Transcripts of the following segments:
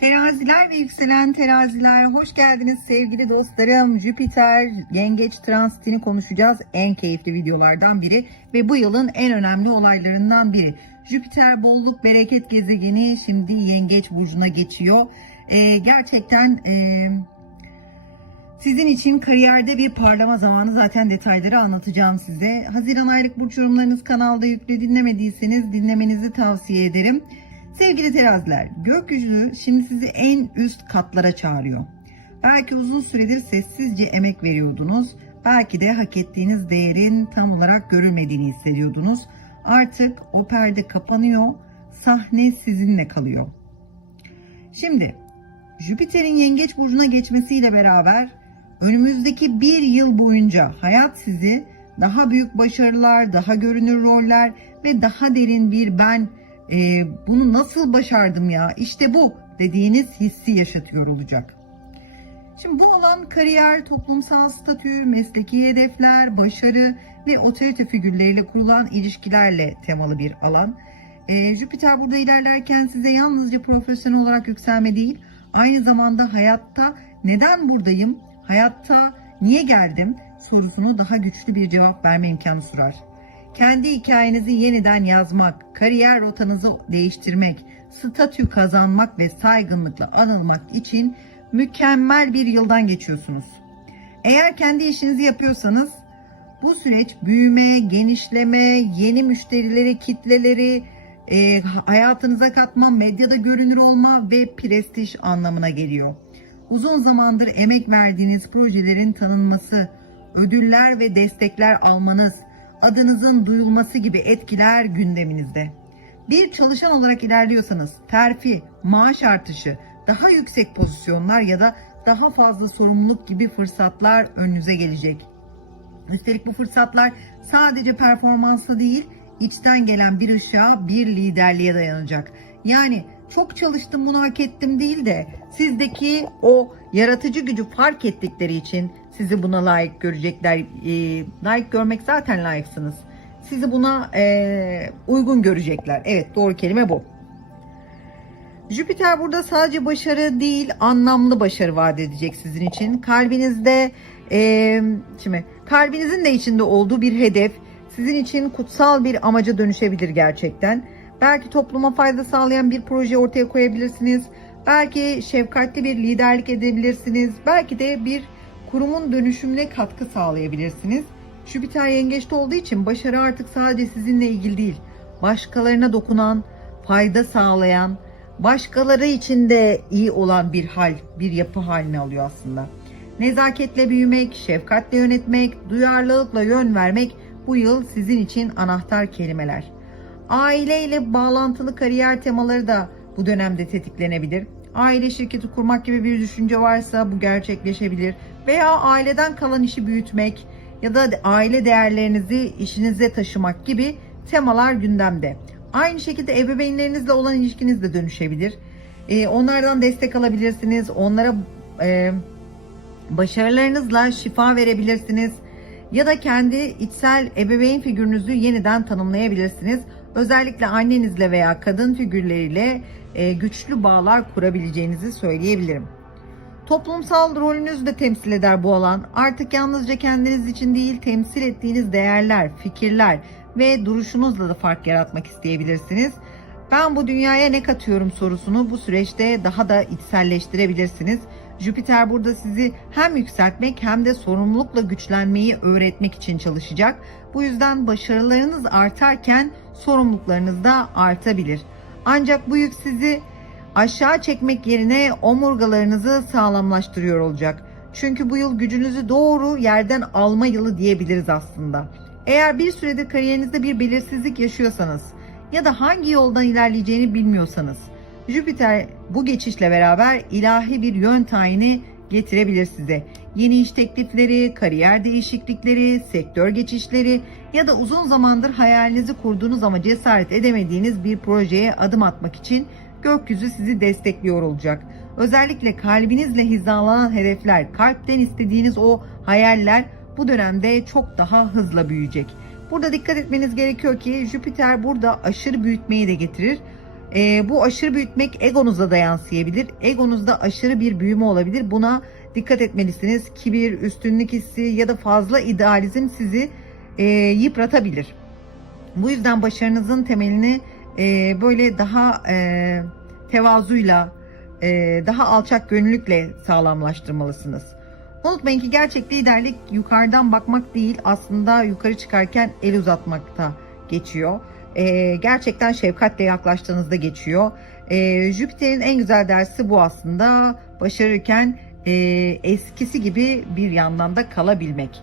Teraziler ve yükselen teraziler hoş geldiniz sevgili dostlarım. Jüpiter yengeç transitini konuşacağız. En keyifli videolardan biri ve bu yılın en önemli olaylarından biri. Jüpiter bolluk bereket gezegeni şimdi yengeç burcuna geçiyor. Ee, gerçekten e, sizin için kariyerde bir parlama zamanı zaten detayları anlatacağım size. Haziran aylık burç yorumlarınız kanalda yüklü dinlemediyseniz dinlemenizi tavsiye ederim. Sevgili teraziler, gökyüzü şimdi sizi en üst katlara çağırıyor. Belki uzun süredir sessizce emek veriyordunuz. Belki de hak ettiğiniz değerin tam olarak görülmediğini hissediyordunuz. Artık o perde kapanıyor, sahne sizinle kalıyor. Şimdi Jüpiter'in Yengeç burcuna geçmesiyle beraber önümüzdeki bir yıl boyunca hayat sizi daha büyük başarılar, daha görünür roller ve daha derin bir ben e, bunu nasıl başardım ya işte bu dediğiniz hissi yaşatıyor olacak. Şimdi bu alan kariyer, toplumsal statü, mesleki hedefler, başarı ve otorite figürleriyle kurulan ilişkilerle temalı bir alan. Ee, Jüpiter burada ilerlerken size yalnızca profesyonel olarak yükselme değil, aynı zamanda hayatta neden buradayım, hayatta niye geldim sorusunu daha güçlü bir cevap verme imkanı sunar. Kendi hikayenizi yeniden yazmak, kariyer rotanızı değiştirmek, statü kazanmak ve saygınlıkla anılmak için mükemmel bir yıldan geçiyorsunuz. Eğer kendi işinizi yapıyorsanız bu süreç büyüme, genişleme, yeni müşterileri, kitleleri e, hayatınıza katma, medyada görünür olma ve prestij anlamına geliyor. Uzun zamandır emek verdiğiniz projelerin tanınması, ödüller ve destekler almanız, adınızın duyulması gibi etkiler gündeminizde. Bir çalışan olarak ilerliyorsanız terfi, maaş artışı, daha yüksek pozisyonlar ya da daha fazla sorumluluk gibi fırsatlar önünüze gelecek. Üstelik bu fırsatlar sadece performansa değil, içten gelen bir ışığa, bir liderliğe dayanacak. Yani çok çalıştım bunu hak ettim değil de sizdeki o yaratıcı gücü fark ettikleri için sizi buna layık görecekler. E, layık görmek zaten layıksınız. Sizi buna e, uygun görecekler. Evet doğru kelime bu. Jüpiter burada sadece başarı değil anlamlı başarı vaat edecek sizin için. Kalbinizde e, şimdi kalbinizin de içinde olduğu bir hedef sizin için kutsal bir amaca dönüşebilir gerçekten. Belki topluma fayda sağlayan bir proje ortaya koyabilirsiniz. Belki şefkatli bir liderlik edebilirsiniz. Belki de bir kurumun dönüşümüne katkı sağlayabilirsiniz. Jüpiter yengeçte olduğu için başarı artık sadece sizinle ilgili değil. Başkalarına dokunan, fayda sağlayan, başkaları için de iyi olan bir hal, bir yapı haline alıyor aslında. Nezaketle büyümek, şefkatle yönetmek, duyarlılıkla yön vermek bu yıl sizin için anahtar kelimeler. Aileyle bağlantılı kariyer temaları da bu dönemde tetiklenebilir. Aile şirketi kurmak gibi bir düşünce varsa bu gerçekleşebilir. Veya aileden kalan işi büyütmek ya da aile değerlerinizi işinize taşımak gibi temalar gündemde. Aynı şekilde ebeveynlerinizle olan ilişkiniz de dönüşebilir. Ee, onlardan destek alabilirsiniz. Onlara e, başarılarınızla şifa verebilirsiniz. Ya da kendi içsel ebeveyn figürünüzü yeniden tanımlayabilirsiniz. Özellikle annenizle veya kadın figürleriyle e, güçlü bağlar kurabileceğinizi söyleyebilirim. Toplumsal rolünüzü de temsil eder bu alan. Artık yalnızca kendiniz için değil, temsil ettiğiniz değerler, fikirler ve duruşunuzla da fark yaratmak isteyebilirsiniz. Ben bu dünyaya ne katıyorum sorusunu bu süreçte daha da içselleştirebilirsiniz. Jüpiter burada sizi hem yükseltmek hem de sorumlulukla güçlenmeyi öğretmek için çalışacak. Bu yüzden başarılarınız artarken sorumluluklarınız da artabilir. Ancak bu yük sizi aşağı çekmek yerine omurgalarınızı sağlamlaştırıyor olacak. Çünkü bu yıl gücünüzü doğru yerden alma yılı diyebiliriz aslında. Eğer bir süredir kariyerinizde bir belirsizlik yaşıyorsanız ya da hangi yoldan ilerleyeceğini bilmiyorsanız Jüpiter bu geçişle beraber ilahi bir yön tayini getirebilir size. Yeni iş teklifleri, kariyer değişiklikleri, sektör geçişleri ya da uzun zamandır hayalinizi kurduğunuz ama cesaret edemediğiniz bir projeye adım atmak için gökyüzü sizi destekliyor olacak. Özellikle kalbinizle hizalanan hedefler, kalpten istediğiniz o hayaller bu dönemde çok daha hızla büyüyecek. Burada dikkat etmeniz gerekiyor ki Jüpiter burada aşırı büyütmeyi de getirir. E, bu aşırı büyütmek egonuza da yansıyabilir. Egonuzda aşırı bir büyüme olabilir. Buna dikkat etmelisiniz. Kibir, üstünlük hissi ya da fazla idealizm sizi e, yıpratabilir. Bu yüzden başarınızın temelini e, böyle daha e, tevazuyla, e, daha alçak gönüllükle sağlamlaştırmalısınız. Unutmayın ki gerçek liderlik yukarıdan bakmak değil aslında yukarı çıkarken el uzatmakta geçiyor. E, gerçekten şefkatle yaklaştığınızda geçiyor. E, Jüpiter'in en güzel dersi bu aslında başarırken e, eskisi gibi bir yandan da kalabilmek.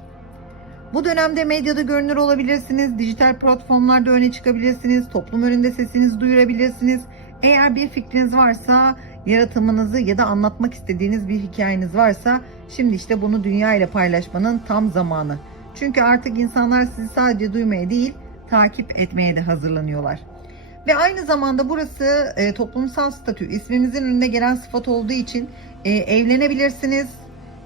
Bu dönemde medyada görünür olabilirsiniz, dijital platformlarda öne çıkabilirsiniz, toplum önünde sesinizi duyurabilirsiniz. Eğer bir fikriniz varsa, yaratımınızı ya da anlatmak istediğiniz bir hikayeniz varsa şimdi işte bunu dünya ile paylaşmanın tam zamanı. Çünkü artık insanlar sizi sadece duymaya değil, takip etmeye de hazırlanıyorlar. Ve aynı zamanda burası e, toplumsal statü, isminizin önüne gelen sıfat olduğu için e, evlenebilirsiniz.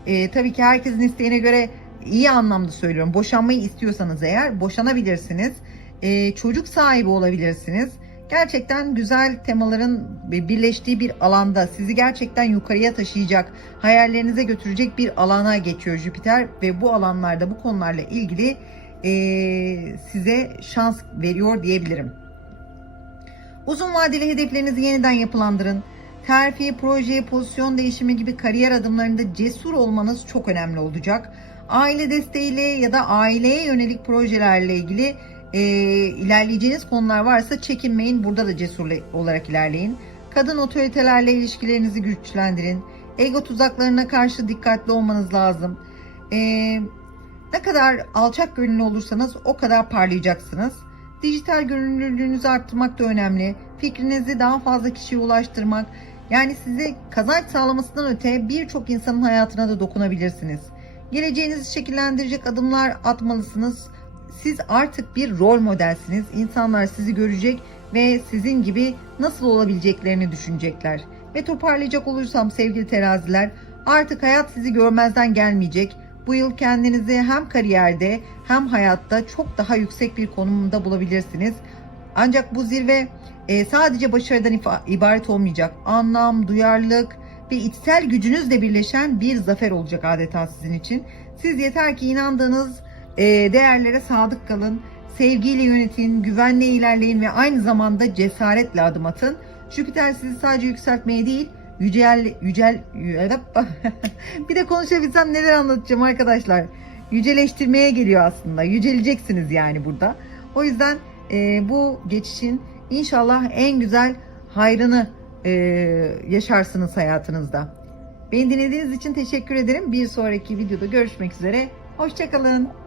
E, tabii ki herkesin isteğine göre iyi anlamda söylüyorum. Boşanmayı istiyorsanız eğer boşanabilirsiniz. E, çocuk sahibi olabilirsiniz. Gerçekten güzel temaların birleştiği bir alanda sizi gerçekten yukarıya taşıyacak, hayallerinize götürecek bir alana geçiyor Jüpiter ve bu alanlarda bu konularla ilgili e, size şans veriyor diyebilirim. Uzun vadeli hedeflerinizi yeniden yapılandırın. Terfi, proje, pozisyon değişimi gibi kariyer adımlarında cesur olmanız çok önemli olacak. Aile desteğiyle ya da aileye yönelik projelerle ilgili e, ilerleyeceğiniz konular varsa çekinmeyin. Burada da cesur olarak ilerleyin. Kadın otoritelerle ilişkilerinizi güçlendirin. Ego tuzaklarına karşı dikkatli olmanız lazım. E, ne kadar alçak gönüllü olursanız o kadar parlayacaksınız. Dijital görünürlüğünüzü arttırmak da önemli. Fikrinizi daha fazla kişiye ulaştırmak, yani size kazanç sağlamasından öte birçok insanın hayatına da dokunabilirsiniz. Geleceğinizi şekillendirecek adımlar atmalısınız. Siz artık bir rol modelsiniz. İnsanlar sizi görecek ve sizin gibi nasıl olabileceklerini düşünecekler. Ve toparlayacak olursam sevgili teraziler, artık hayat sizi görmezden gelmeyecek. Bu yıl kendinizi hem kariyerde hem hayatta çok daha yüksek bir konumda bulabilirsiniz. Ancak bu zirve e, sadece başarıdan ibaret olmayacak. Anlam, duyarlılık ve içsel gücünüzle birleşen bir zafer olacak adeta sizin için. Siz yeter ki inandığınız e, değerlere sadık kalın, sevgiyle yönetin, güvenle ilerleyin ve aynı zamanda cesaretle adım atın. Jüpiter sizi sadece yükseltmeye değil, yücel, yücel, bir de konuşabilsem neler anlatacağım arkadaşlar. Yüceleştirmeye geliyor aslında. Yüceleceksiniz yani burada. O yüzden e, bu geçişin inşallah en güzel hayrını e, yaşarsınız hayatınızda. Beni dinlediğiniz için teşekkür ederim. Bir sonraki videoda görüşmek üzere. Hoşçakalın.